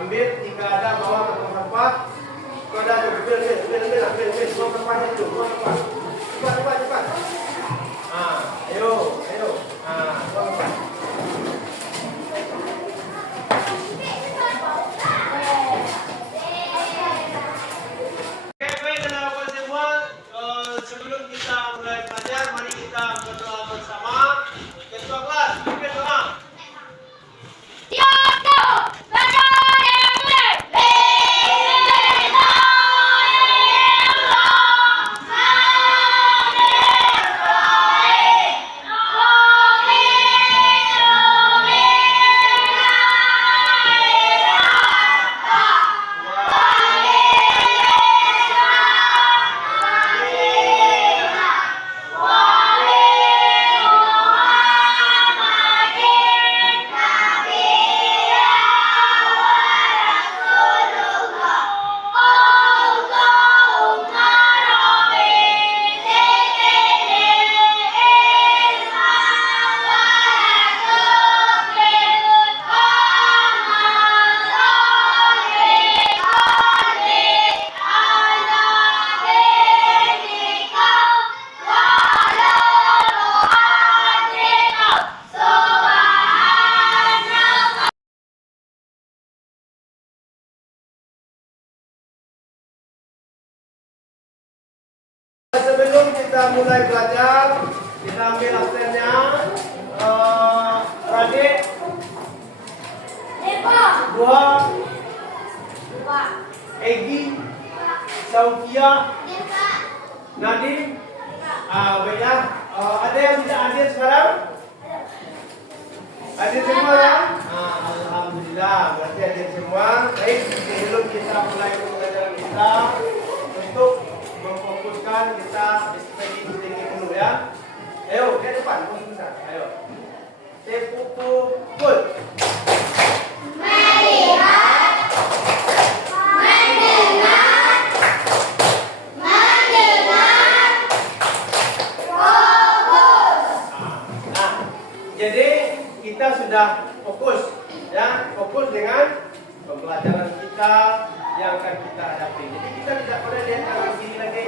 Ambil jika ada bawa ke tempat sampah. Kalau ada ambil semua sampahnya itu, semua sampah. Cepat. Ayo. Semua sampah. Sebelum kita mulai belajar, mari kita berdoa bersama. Ketua kelas, pimpin doa. Sebelum kita mulai belajar, kita ambil absennya. Radit, Dua, Egi, Saukia, Nadim. Baiklah. Ada yang tidak hadir sekarang? Hadir semua ya? Alhamdulillah, berarti hadir semua. Baik, sebelum kita mulai pembelajaran kita, untuk memfokuskan kita strategi dulu ya. Ayo, ke depan, fokuskan. Ayo. Pukul. Melihat, mendengar, fokus. Jadi kita sudah fokus ya, fokus dengan pembelajaran kita yang akan kita hadapi. Jadi kita tidak boleh lihat kalau begini lagi,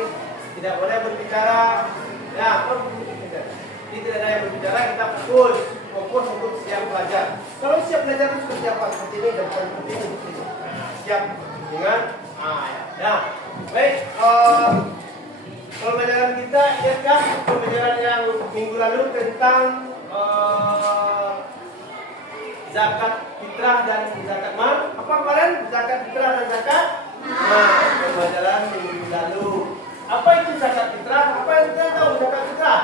tidak boleh berbicara. Ya, kita tidak ada yang berbicara, kita fokus untuk siap belajar. Kalau siap belajar itu seperti apa? Seperti ini dan seperti ini. Siap dengan ya. Baik, pembelajaran kita ingatkan pembelajaran yang minggu lalu tentang zakat fitrah dan zakat mal. Apa kemarin? Zakat fitrah dan zakat mal. Pembelajaran minggu lalu. Apa itu zakat fitrah? Apa yang kita tahu zakat fitrah?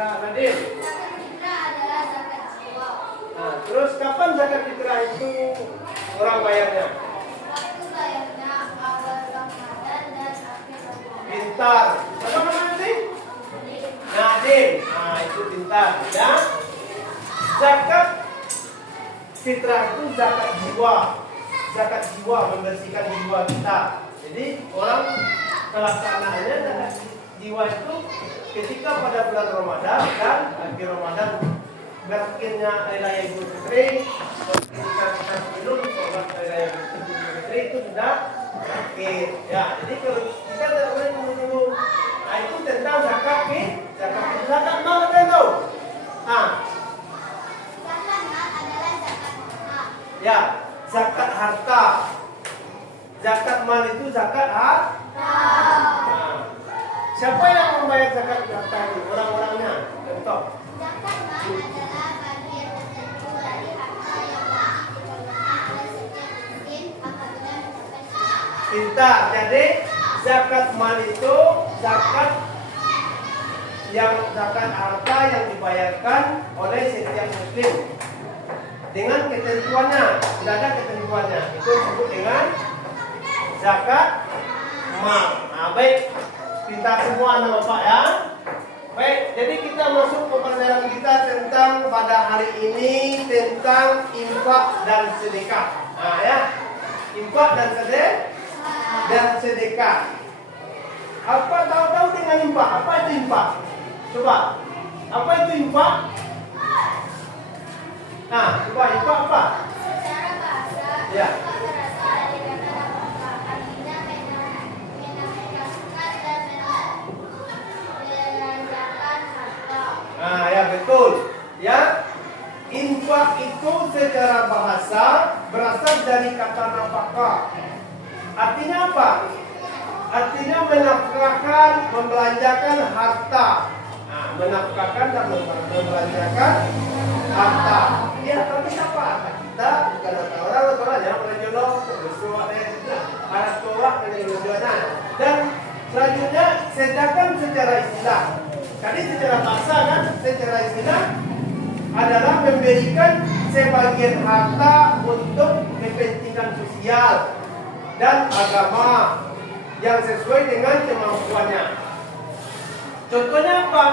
Nadim. Zakat fitrah adalah zakat jiwa. Terus kapan zakat fitrah itu orang bayarnya? Waktu bayarnya awal Ramadan dan akhir Ramadan. Pintar. Siapa namanya sih? Nadim. Itu pintar. Ya. Zakat fitrah itu zakat jiwa. Zakat jiwa, membersihkan jiwa kita. Jadi orang pelaksanaannya zakat jiwa itu ketika pada bulan Ramadan dan akhir Ramadan, berakhirnya hari raya Idul Fitri, ketika kita minum sholat hari raya Idul Fitri itu sudah berakhir. Ya, jadi kalau kita tidak boleh menunggu. Itu tentang zakat mal ada tahu? Zakat mal adalah zakat harta. Ya, zakat harta. Zakat mal itu zakat harta. Siapa yang membayar zakat harta ini? Orang-orangnya. Contoh. Zakat mal adalah bagian tertentu dari harta yang wajib dikeluarkan oleh setiap miskin apabila mencapai syarat. Pintar. Jadi zakat mal itu zakat harta yang dibayarkan oleh setiap muslim dengan ketentuannya. Sudah ada ketentuannya. Itu disebut dengan zakat mal. Baik, pintar semua anak bapak ya. Baik, jadi kita masuk ke pelajaran kita tentang pada hari ini tentang infak dan sedekah. Ya, infak dan sedekah. Apa tahu dengan infak? Apa itu infak? Coba, apa itu infak? Coba infak apa? Secara bahasa Ya. berasal dari kata nafkah, artinya menafkahkan dan belanjakan harta. Nah, ya betul. Ya. Infak itu secara bahasa berasal dari kata nafkah. Artinya apa? Artinya menafkahkan, membelanjakan harta. Nah, menafkahkan dan membelanjakan harta. Ya, tapi siapa? Kita bukan orang yang menjodoh, bersuara para tua menjodohnya. Dan selanjutnya sedangkan secara istilah. Tadi secara bahasa kan, secara istilah adalah memberikan sebagian harta untuk kepentingan sosial dan agama yang sesuai dengan kemampuannya. Contohnya apa?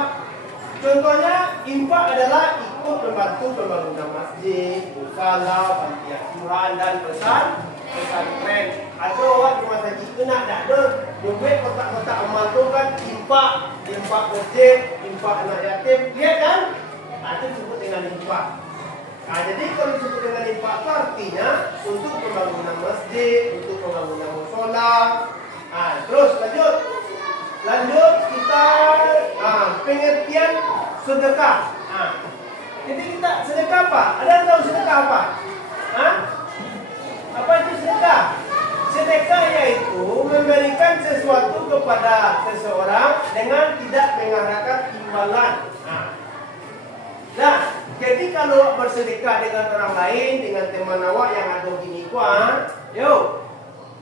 Contohnya infak adalah ikut membantu pembangunan masjid, musala, panti asuhan dan pesantren. Atau orang di masjid itu nak ada duit kotak-kotak amal tu kan infak masjid, infak anak yatim, lihat kan? Itu disebut dengan infak. Nah, jadi kalau disebut dengan infak itu artinya untuk pembangunan masjid, untuk pembangunan musala. Nah, terus lanjut kita pengertian sedekah. Jadi kita sedekah apa? Ada yang tahu sedekah apa? Apa itu sedekah? Sedekah yaitu memberikan sesuatu kepada seseorang dengan tidak mengharapkan imbalan. Nah, jadi kalau bersedekah dengan orang lain, dengan teman awak yang ada gini itu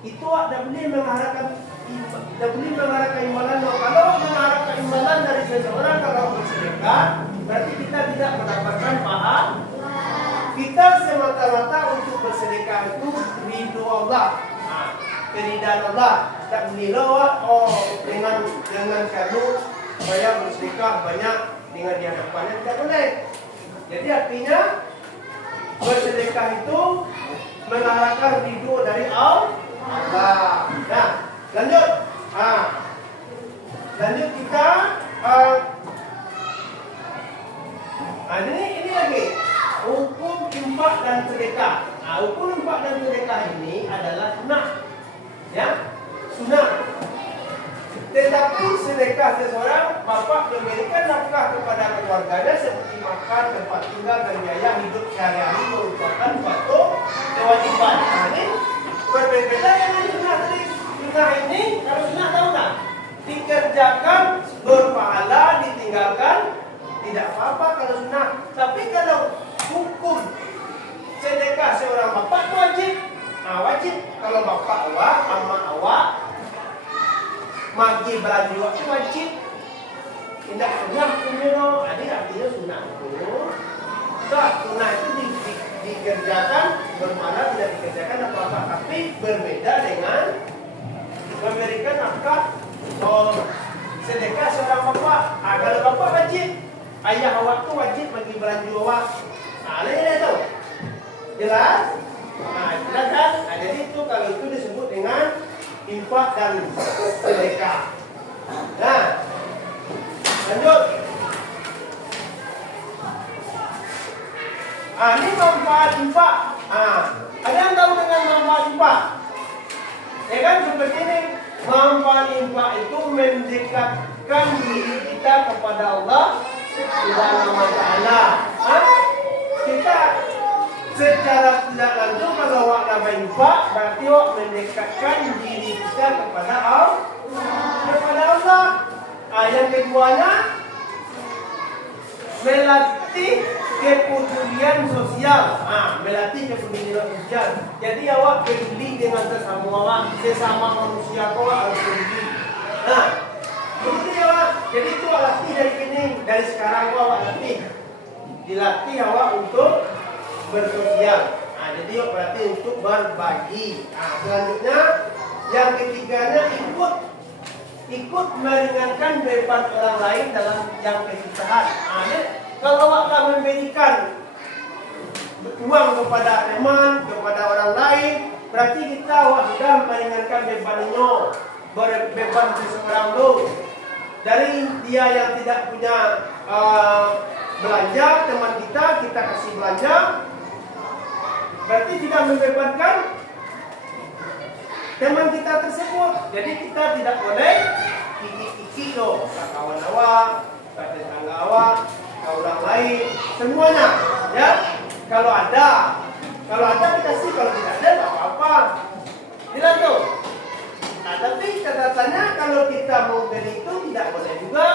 tidak boleh mengharapkan imbalan. Kalau mengharapkan imbalan dari seseorang kalau bersedekah, berarti kita tidak mendapatkan pahala. Kita semata-mata untuk bersedekah itu ridho Allah, keridhaan Allah. Tak boleh dengan kado supaya bersedekah banyak dengan dihadapannya, tidak boleh. Jadi artinya bersedekah itu mengharapkan ridho dari Allah. Nah, lanjut. Lanjut kita ini lagi hukum infak dan sedekah. Hukum infak dan sedekah ini adalah sunnah. Ya, sunnah. Tetapi sedekah seseorang bapak memberikan nafkah kepada keluarganya seperti makan, tempat tinggal dan biaya hidup sehari-hari merupakan suatu kewajiban. Ini berbeda dengan sunnah tadi. Sunnah ini, kalau sunnah tahu tak? Dikerjakan berpahala, ditinggalkan tidak apa-apa kalau sunnah. Tapi kalau hukum sedekah seorang bapak itu wajib. Wajib kalau bapak awak, emak awak magi belanja itu wajib. Tidak sunnah punya. Jadi artinya sunnah itu. Sunnah itu dikerjakan berpahala, tidak dikerjakan apa-apa. Tapi berbeda dengan memberikan nafkah sedekah seorang bapak. Kalau bapak wajib, ayah awak tu wajib bagi belanja awak. Lain tu. Jelas? Jelas kan? Jadi itu kalau itu disebut dengan infak dan sedekah. Nah, lanjut. Ini manfaat infak. Ada yang tahu dengan manfaat infak? Ya kan seperti ini. Manfaat infak itu mendekatkan diri kita kepada Allah Subhanahu wa Ta'ala. Kita secara tidak langsung kalau awak nama infak berarti awak mendekatkan diri kita kepada Allah. Yang keduanya melatih kepedulian sosial. Melatih kepedulian sosial. Jadi awak peduli dengan sesama awak, sesama manusia awak harus peduli. Peduli awak. Jadi itu awak latih dari sekarang awak latih. Dilatih awak untuk bersosial. Jadi awak berarti untuk berbagi. Selanjutnya yang ketiganya ikut meringankan beban orang lain dalam yang kesusahan. Kalau awak telah memberikan uang kepada teman, kepada orang lain, berarti kita awak sudah meringankan bebannya, beban seseorang itu. Dari dia yang tidak punya belanja, teman kita kasih belanja, berarti tidak membebankan teman kita tersebut. Jadi kita tidak boleh kiki-kiki loh, kawan awak, tetangga awak, orang lain, semuanya. Ya, kalau ada dikasih, kalau tidak ada tak apa-apa. Jelas tuh. Nah, tapi catatannya kalau kita mau beli itu tidak boleh juga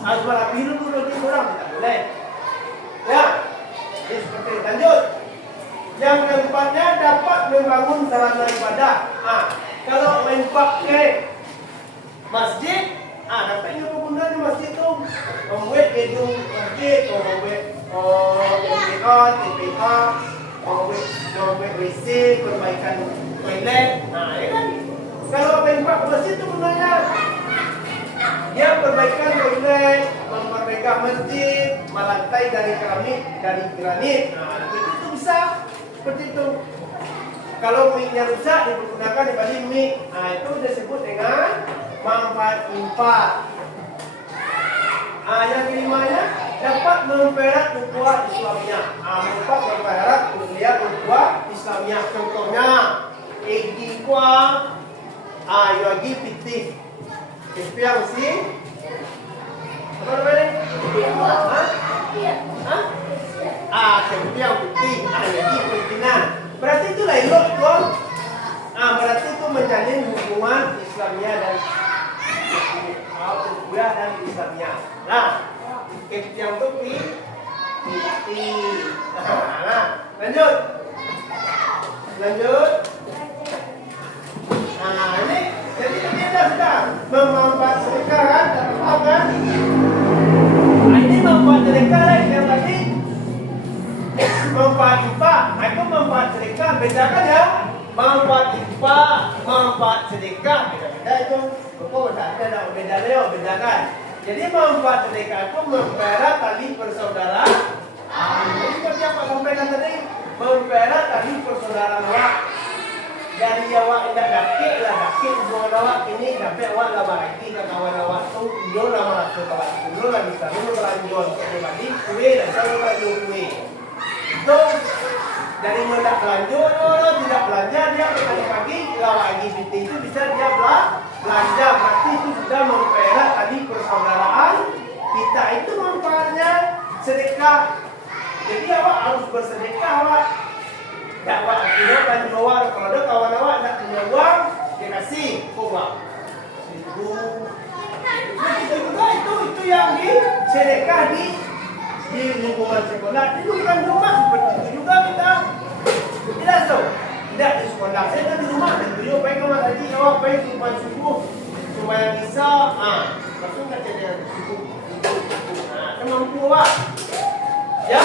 harus merapi dulu di orang, tidak boleh. Ya, jadi seperti itu. Lanjut. Yang keempatnya dapat membangun sarana ibadah. Nah, kalau mempak ke masjid, katanya kemudian di masjid itu membuat gedung masjid, membuat MTA, TPA, membuat WC, perbaikan toilet. Nah, ya kan? Kalau mempak masjid itu gunanya dia perbaikan toilet, memperbaiki masjid, melantai dari granit. Nah, itu bisa seperti itu. Kalau mie-nya rusak digunakan dibagi mie. Nah, itu disebut dengan manfaat infak. Yang kelimanya dapat memperak ukhuwah Islamiyah. Memperak ukhuwah Islamiyah. Contohnya egi kuah, yogi pitih. Kespiang si apa namanya? Kespiang putih. Yogi pimpinan. Berarti itu lain loh. Berarti itu menjalin hubungan Islamiyah dan ukhuwah dan Islamiyah. Nah, kespiang putih. Nah, lanjut. Nah, ini jadi kita sudah memanfaat sedekah kan? Apa kan? Nah, ini manfaat sedekah yang tadi manfaat infak. Nah, itu manfaat sedekah. Bedakan ya. Manfaat infak, manfaat sedekah. Beda itu. Betul, ada bedakan. Jadi manfaat sedekah itu mempererat tali persaudaraan. Jadi seperti apa sampaikan tadi? Mempererat tali persaudaraan. Dari awak tidak dakik hubungan awak ini dapat awak lah bagi ke kawan awak tu dulu lah masuk kawan dulu lah bisa dulu beranjur pribadi kue dan selalu beranjur kue itu dari tidak belanja tidak belanja dia pagi lagi PT itu bisa dia belanja berarti itu sudah mempererat tadi persaudaraan kita itu manfaatnya sedekah. Jadi awak harus bersedekah awak. Dapat akhirnya bantu awak. Kalau ada kawan awak nak punya uang, dia kasih uang. Itu juga itu yang disedekah di lingkungan sekolah. Itu bukan rumah seperti itu juga kita. Tidak tahu. Tidak di sekolah. Saya kan di rumah. Beliau baik kamar haji awak baik subuh supaya bisa. Langsung nak jadi subuh. Mampu awak. Ya.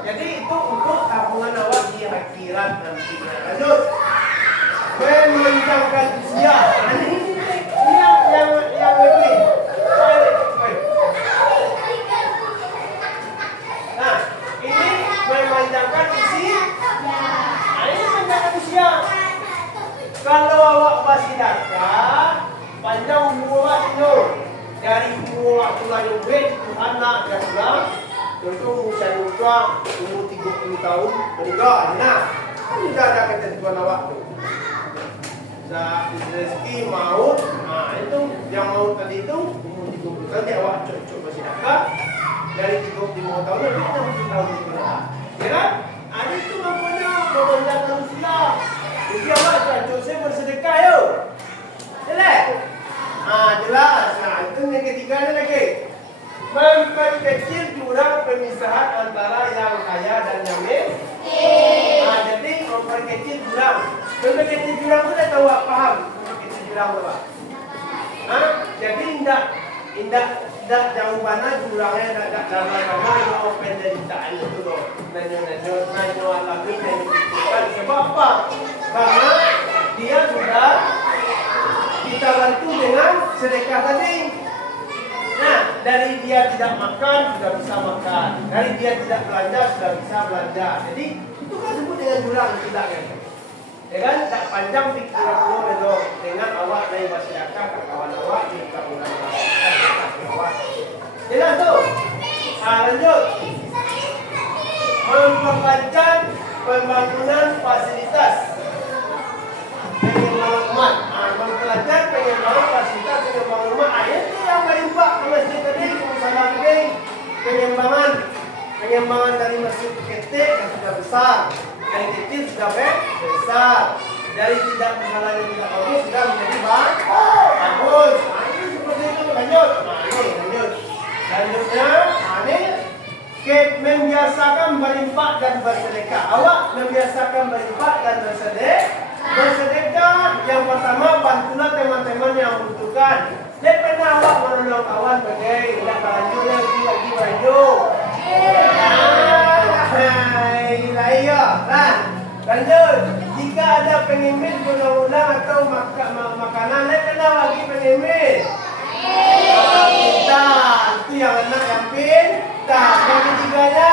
Jadi itu untuk tabungan awak di akhirat nantinya. Lanjut. Memanjangkan usia. Ini yang lebih. Nah, ini memanjangkan usia. Ini memanjangkan usia. Kalau awak masih dapat, panjang umur awak itu. Dari umur waktu lahir Tuhan nak dan pulang. Contoh usia umur 30 tahun meninggal. Nah, tidak ada ketentuan awak tu. Rezeki maut. Nah, itu yang maut tadi itu umur 30 tahun dia awak cocok masih dekat. Dari 35 tahun lebih 60 tahun itu dah. Ya kan? Ada itu namanya memanjangkan usia. Jadi awak cocok saya bersedekah yo. Jelas? Jelas. Nah, itu yang ketiganya lagi. Memperkecil jurang pemisahan antara yang kaya dan yang miskin. Jadi memperkecil jurang. Memperkecil jurang itu dah tahu paham. Memperkecil jurang apa? Jadi tidak jauh mana jurangnya tidak dalam mana yang penderitaan itu loh. Nanyo alami dan dipikirkan. Sebab apa? Karena dia sudah kita bantu dengan sedekah tadi. Nah, dari dia tidak makan sudah bisa makan, dari dia tidak belanja sudah bisa belanja. Jadi itu kan disebut dengan jurang tidak kan? Ya kan? Tak panjang pikiran itu dengan awak dari masyarakat ke kawan awak di kawasan awak. Jelas tu? Lanjut. Memperpanjang pembangunan fasilitas. Penyembangan dari mesin ketik yang sudah besar, dari kecil sudah besar, dari tidak berjalan yang tidak bagus sudah menjadi bagus. Nah, ini seperti itu. Lanjut. Nah, ini lanjut. Lanjutnya, ini membiasakan berinfak dan bersedekah. Awak membiasakan berinfak dan bersedekah. Yang pertama, bantulah teman-teman yang membutuhkan. Dia pernah awak menolong kawan bagai tidak lanjut lagi lanjut. Lanjut. Jika ada pengemis berulang atau makanan, dia kena lagi pengemis. Kita itu yang anak yang pintar. Yang ketiganya,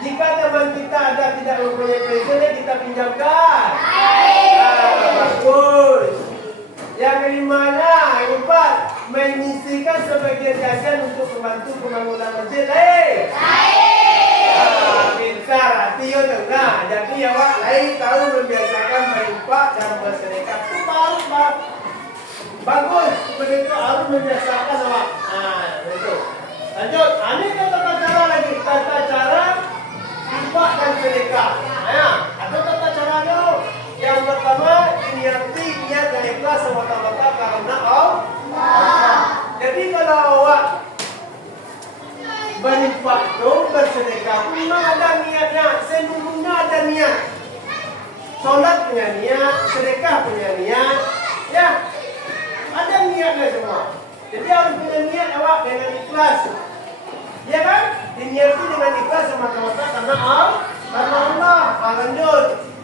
jika teman kita ada tidak mempunyai pensiun, kita pinjamkan. Bagus. Yang kelimanya, yang keempat, menyisihkan sebagian jajan untuk membantu pembangunan masjid. Pintar, hati yo dengar. Jadi awak lain tahu membiasakan berinfak dan bersedekah. Itu bagus. Begitu harus membiasakan awak. Itu. Lanjut. Ini tata cara lagi. Tata cara infak dan sedekah. Ada tata cara dulu. Yang pertama, niat dan ikhlas semata-mata karena Allah. Jadi kalau awak berinfak itu bersedekah, memang ada niatnya. Seluruhnya ada niat. Solat punya niat, sedekah punya niat, ya ada niatnya semua. Jadi harus punya niat awak dengan ikhlas, ya kan? Diniati dengan ikhlas semata-mata karena Allah. Lanjut.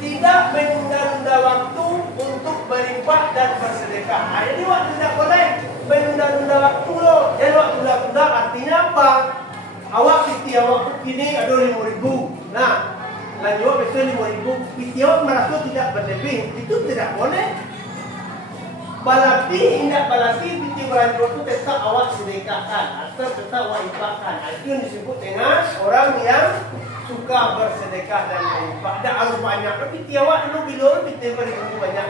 Tidak menunda-nunda waktu untuk berinfak dan bersedekah. Jadi waktu tidak boleh menunda-nunda waktu loh. Jadi waktu tunda-tunda artinya apa? Awak piti awak kini ada 5.000. Nah, lanjut besok 5.000. Piti awak merasa tidak berlebih. Itu tidak boleh. Tidak balasi piti berlanjut itu tetap awak sedekahkan atau tetap awak infakkan. Itu yang disebut dengan orang yang suka bersedekah dan berinfak. Tidak harus banyak. Tapi tiawak dulu bila kita beri banyak.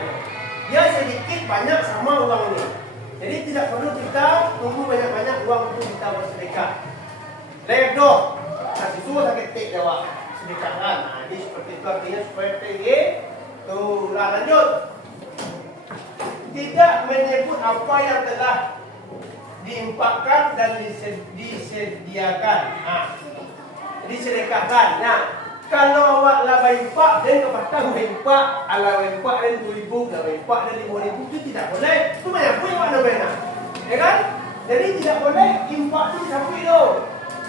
Dia sedikit banyak sama uang ini. Jadi tidak perlu kita tunggu banyak-banyak uang untuk kita bersedekah. Ledo, kasih suruh sakit tik jawab sedekahkan. Jadi seperti itu artinya supaya tinggi. Tuh, lanjut. Tidak menyebut apa yang telah diinfakkan dan disediakan. Disedekahkan. Nah, kalau awak lah berinfak dan kepatang berinfak, ala berinfak dan 2.000, lah berinfak dan 5.000 itu tidak boleh. Itu banyak pun awak nak benar, ya kan? Jadi tidak boleh infak itu sampai itu.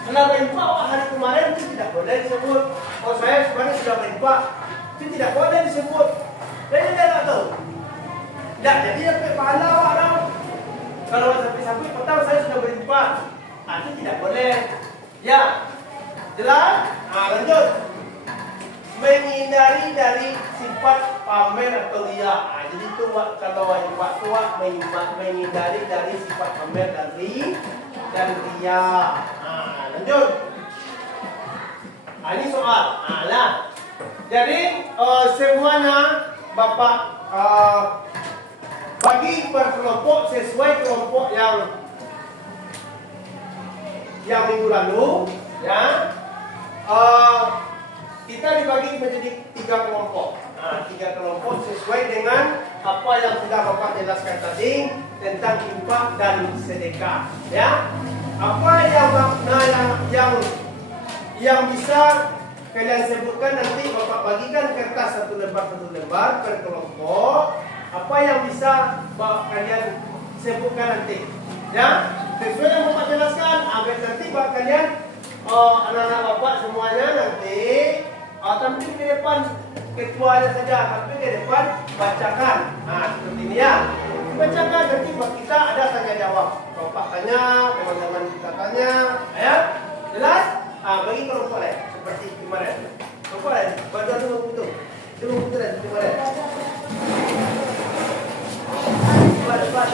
Kalau berinfak awak hari kemarin itu tidak boleh disebut. Oh saya sebenarnya sudah berinfak, itu tidak boleh disebut. Jadi dia tak tahu. Tak, jadi sampai pahala awak tahu. Kalau sampai petang saya sudah berinfak, itu tidak boleh. Ya. Jelas? Lanjut. Menghindari dari sifat pamer atau riya. Jadi itu kalau infak itu menghindari dari sifat pamer dan riya. Lanjut. Ini soal. Jadi semuanya Bapak bagi berkelompok sesuai kelompok yang minggu lalu, ya. Kita dibagi menjadi 3 kelompok. 3 kelompok sesuai dengan apa yang sudah Bapak jelaskan tadi tentang infak dan sedekah. Ya, apa yang makna yang bisa kalian sebutkan nanti Bapak bagikan kertas satu lembar per kelompok. Apa yang bisa kalian sebutkan nanti? Ya, sesuai yang Bapak jelaskan. Agar nanti kalian anak-anak Bapak semuanya nanti tampil di depan ketuanya saja, tapi di depan bacakan. Seperti ini ya. Bacakan nanti buat kita ada tanya jawab. Bapak tanya, teman-teman kita tanya, ya. Jelas? Bagi kelompok lain seperti kemarin. Kelompok lain, baca dulu betul. Dulu betul dan kemarin. Cepat.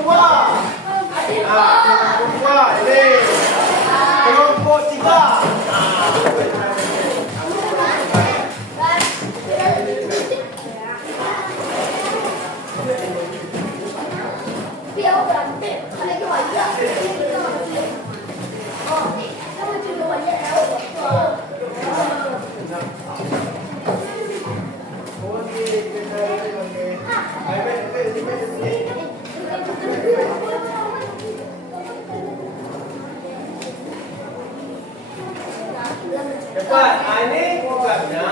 dua. Kelompok dua. Ini. Kelompok tiga. Cepat, ini programnya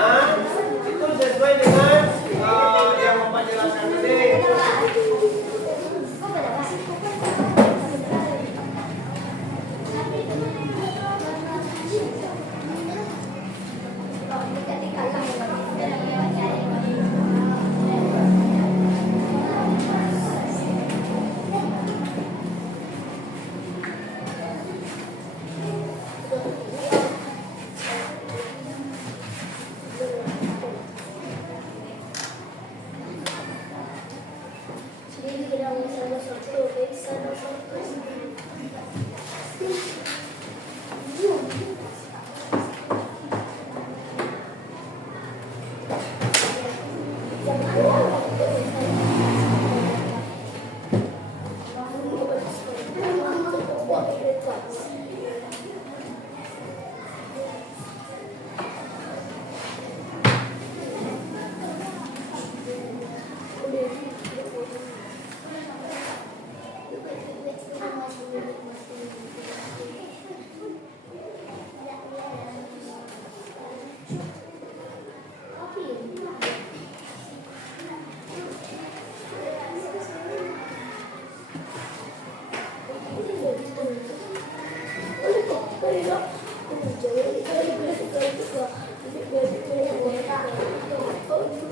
itu sesuai dengan yang Bapak jelaskan ini.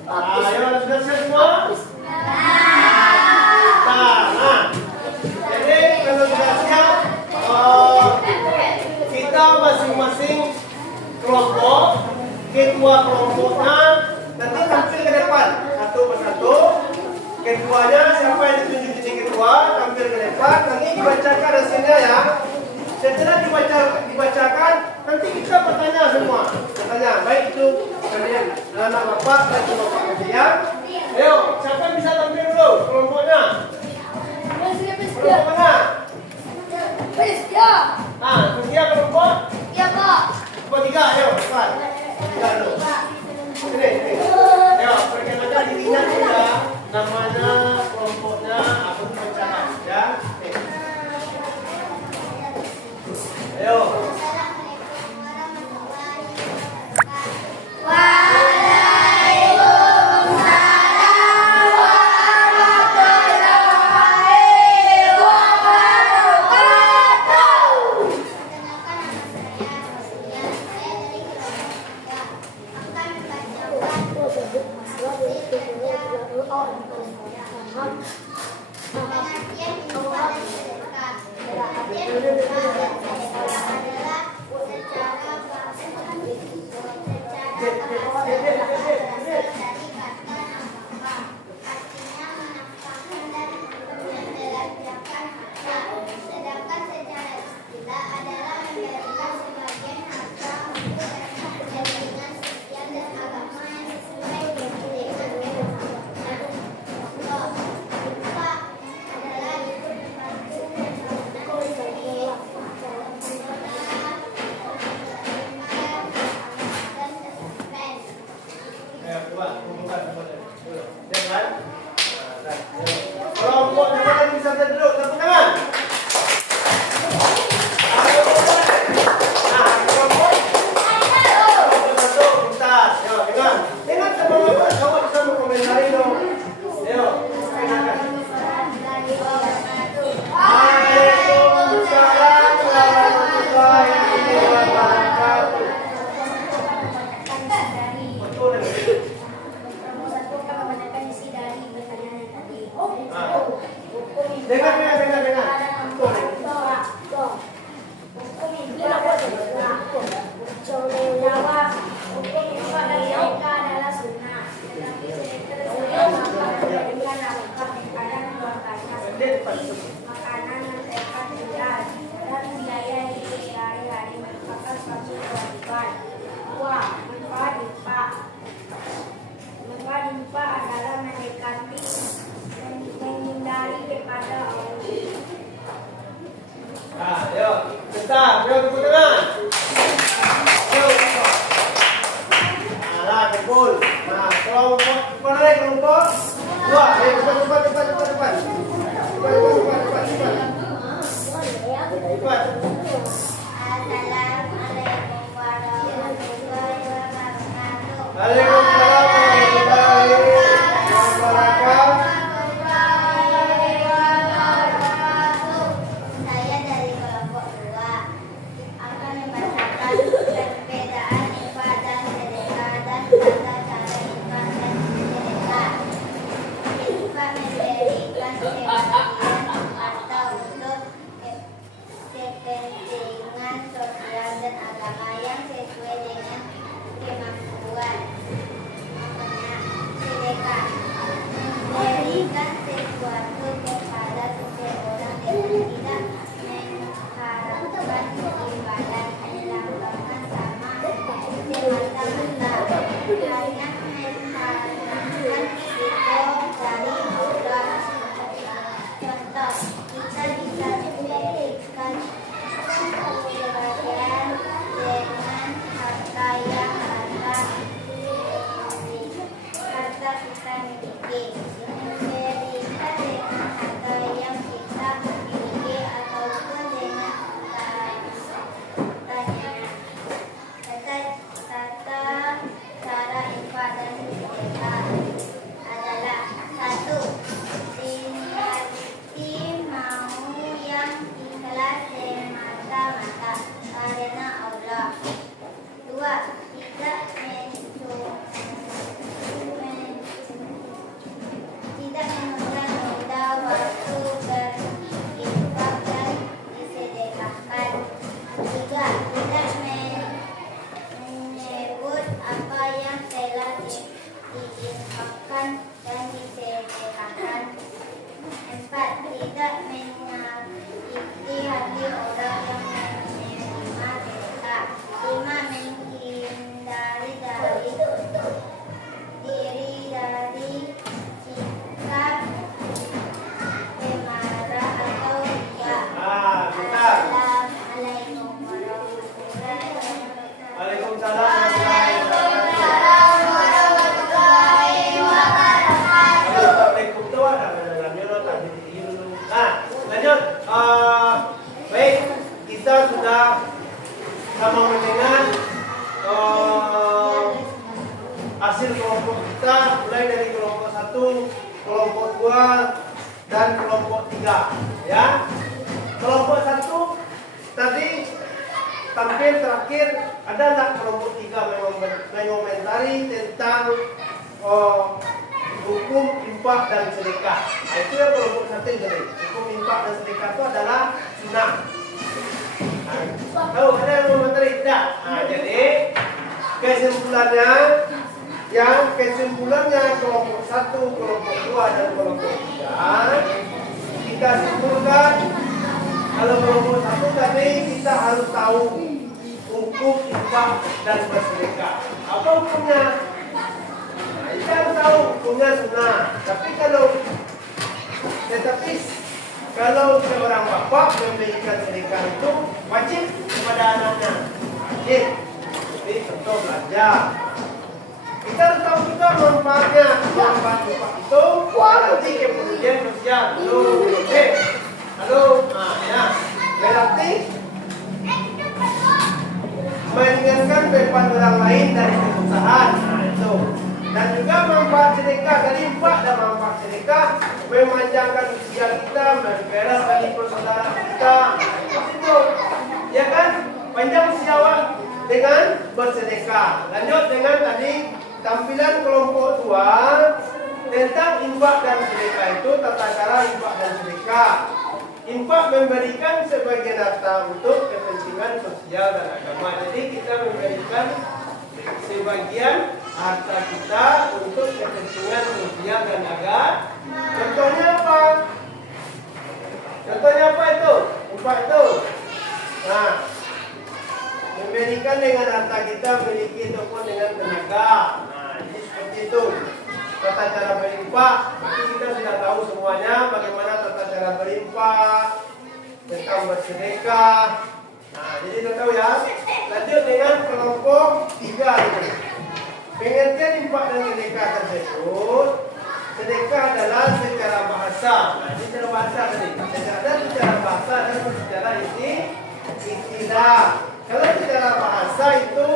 Ayo, sudah semua? Nah, jadi kalau sudah siap, kita masing-masing kelompok, ketua kelompoknya nanti tampil ke depan satu persatu. Ketuanya siapa yang ditunjuk jadi ketua tampil ke depan, nanti dibacakan hasilnya ya. Setelah dibacakan, nanti kita bertanya semua. Bertanya, baik itu kalian anak bapak dan bapak kalian. Ayo, siapa yang bisa tampil dulu kelompoknya? Kelompok mana? Ketiga kelompok? Kelompok tiga, ayo cepat. Tiga dulu. Sini. Ayo, perkenalkan dirinya juga. Namanya, kelompoknya, apa itu bacakan ya. Ayo. Kelompok mana bisa duduk? Tepuk tangan. Dengar sama bapak, kamu bisa mengomentari dong. Ayo, dengarkan. Waalaikumsalam warahmatullahi wabarakatuh. Betul ya? Dengar. makanan yang mereka tinggal, dan biaya hidup sehari-hari merupakan suatu kewajiban. 2. Manfaat infak. Manfaat infak adalah mendekati dan menghindari daripada Allah. Nah, yuk, bentar, yuk tepuk tangan. Yuk. Nah, kumpul. Nah, kelompok, mana kelompok? 2. Ayo cepat. Cepat. Assalamualaikum warahmatullahi wabarakatuh. Waalaikumsalam warahmatullahi wabarakatuh. Saya dari kelompok 2 akan membacakan perbedaan infak dan sedekah dan tata cara infak dan sedekah. Infak memberikan sebagian atau untuk kepentingan sosial dan agama yang sesuai dengan kemampuan. Sedekah memberikan sesuatu kepada seseorang dengan tidak mengharapkan imbalan, bahkan sama semata-mata hanya mengharapkan ridho dari Allah. Contoh, kita bisa memberikan sebagian dengan harta yang harta kita miliki, memberikan dengan harta yang kita miliki ataupun dengan tata cara infak dan sedekah adalah 1. Diniati mau yang ikhlas semata-mata karena Allah. 2. Tidak menunda waktu berinfak dan disedekahkan. 3. Tidak menyebut apa yang telah diinfakkan dan disedekahkan. 4. Tidak menyakiti hati orang yang menerima sedekah. 5. Menghindari diri dari sikap pemarah atau riya. Ah, bentar. Assalamualaikum warahmatullahi wabarakatuh. Waalaikumsalam. Nah, lanjut. Baik, kita sudah sama mendengar hasil kelompok kita, mulai dari kelompok 1, kelompok 2, dan kelompok 3. Ya, kelompok 1 tadi tampil terakhir. Ada tak kelompok 3 mengomentari tentang hukum infak dan sedekah? Nah, itu yang kelompok 1 jadi. Hukum infak dan sedekah itu adalah sunnah. Tahu ada yang mengomentari? Tidak. Nah, jadi kesimpulannya kelompok 1, kelompok 2, dan kelompok 3 kita simpulkan. Kalau kelompok 1 tadi kita harus tahu hukum infak dan bersedekah. Apa hukumnya? Nah, kita harus tahu hukumnya sunnah. Kalau seorang bapak memberikan sedekah itu wajib kepada anaknya. Wajib. Ini contoh belajar. Kita harus tahu juga manfaatnya. Manfaat infak itu berarti kemudian sosial. Halo. Nah, ya. Berarti meringankan beban orang lain dari kesusahan. Nah, itu. Dan juga manfaat sedekah dari infak dan manfaat sedekah memanjangkan usia kita, membela bagi persaudaraan kita. Itu, ya kan? Panjang usia dengan bersedekah. Lanjut dengan tadi tampilan kelompok 2 tentang infak dan sedekah itu, tata cara infak dan sedekah. Infak memberikan sebagian harta untuk kepentingan sosial dan agama. Jadi kita memberikan sebagian harta kita untuk kepentingan sosial dan agama. Contohnya apa? Contohnya apa itu? Infak itu. Nah, memberikan dengan harta kita, memiliki ataupun dengan tenaga. Nah, ini seperti itu. Tata cara berinfak, itu kita sudah tahu semuanya. Bagaimana tata cara berinfak, tentang bersedekah. Nah, jadi kita tahu ya. Lanjut dengan kelompok 3 ini. Pengertian infak dan sedekah tersebut. Sedekah adalah secara bahasa. Nah, ini secara bahasa tadi. Secara bahasa dan secara istilah. Kalau secara bahasa itu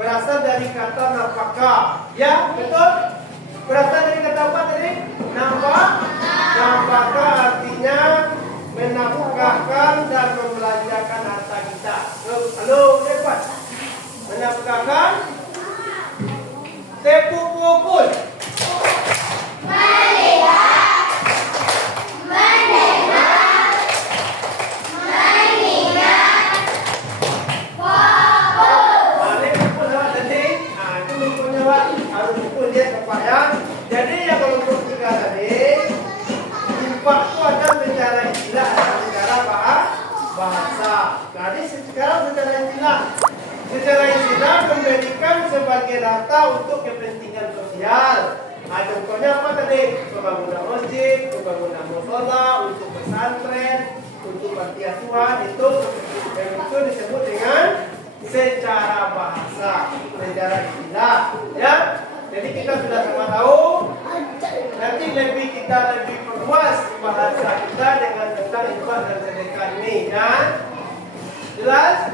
berasal dari kata nafkah. Ya, betul? Berasal dari kata apa tadi? Nafkah artinya menafkahkan dan membelanjakan harta kita. Halo, cepat. Menafkahkan. Tepuk pukul. Jadi ya kalau untuk tiga tadi, infak itu ada secara istilah, ada secara bahasa. Jadi sekarang secara istilah memberikan sebagai harta untuk kepentingan sosial. Nah, contohnya apa tadi? Pembangunan masjid, pembangunan musola, untuk pesantren, untuk panti asuhan itu disebut dengan secara bahasa, secara istilah. Ya. Jadi kita sudah semua tahu. Nanti kita lebih perluas bahasa kita dengan tentang infak dan sedekah ini, ya. Jelas?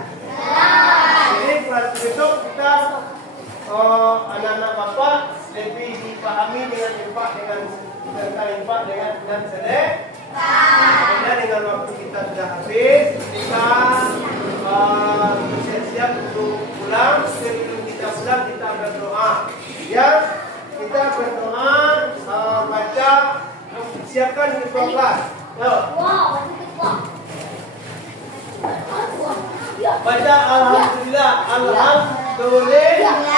Jadi kelas besok kita anak-anak bapak lebih dipahami dengan infak tentang infak dan sedekah. Kemudian dengan waktu kita sudah habis, kita siap-siap untuk pulang. Sebelum kita pulang kita berdoa. Ya, kita berdoa, baca, siapkan ketua kelas. Baca alhamdulillah, alhamdulillah.